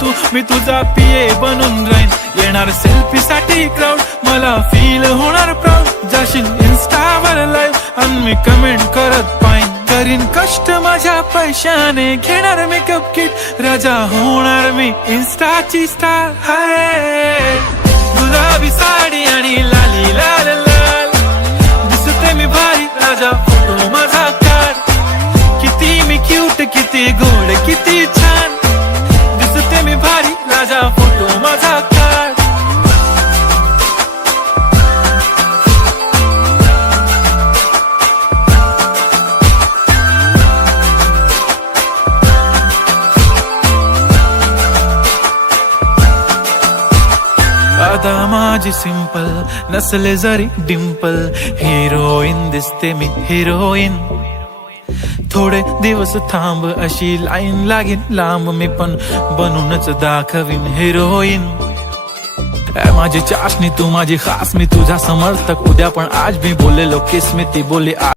तू, मी तुझा पिये बनून राहीन. येणार सेल्फी साठी क्राऊड, मला फील होणार प्राऊड. जाशील इन्स्टावर लाईव्ह आणि मी कमेंट करत पाहिन. करीन कष्ट माझ्या पैशाने, घेणार मेकअप किट, राजा होणार मी इन्स्टाची स्टार. हाय गुलाबी साडी आणि लाली लाल लाल, दिसते मी भारी, राजा फोटो माझा काढ. किती मी क्यूट, किती गोड, किती छान, दिसते मी भारी, राजा फोटो माझा काढ. आता माझी सिंपल, नसले जरी डिंपल, हिरोईन दिसते मी हिरोईन. थोडे दिवस थांब, अशी लाईन लागेल लांब, मी पण बनूनच दाखवीन हिरोईन. माझी चाशनी तू माझी खास, मी तुझा समर्थक. उद्या पण आज मी बोललेलो किस, मी ती बोली.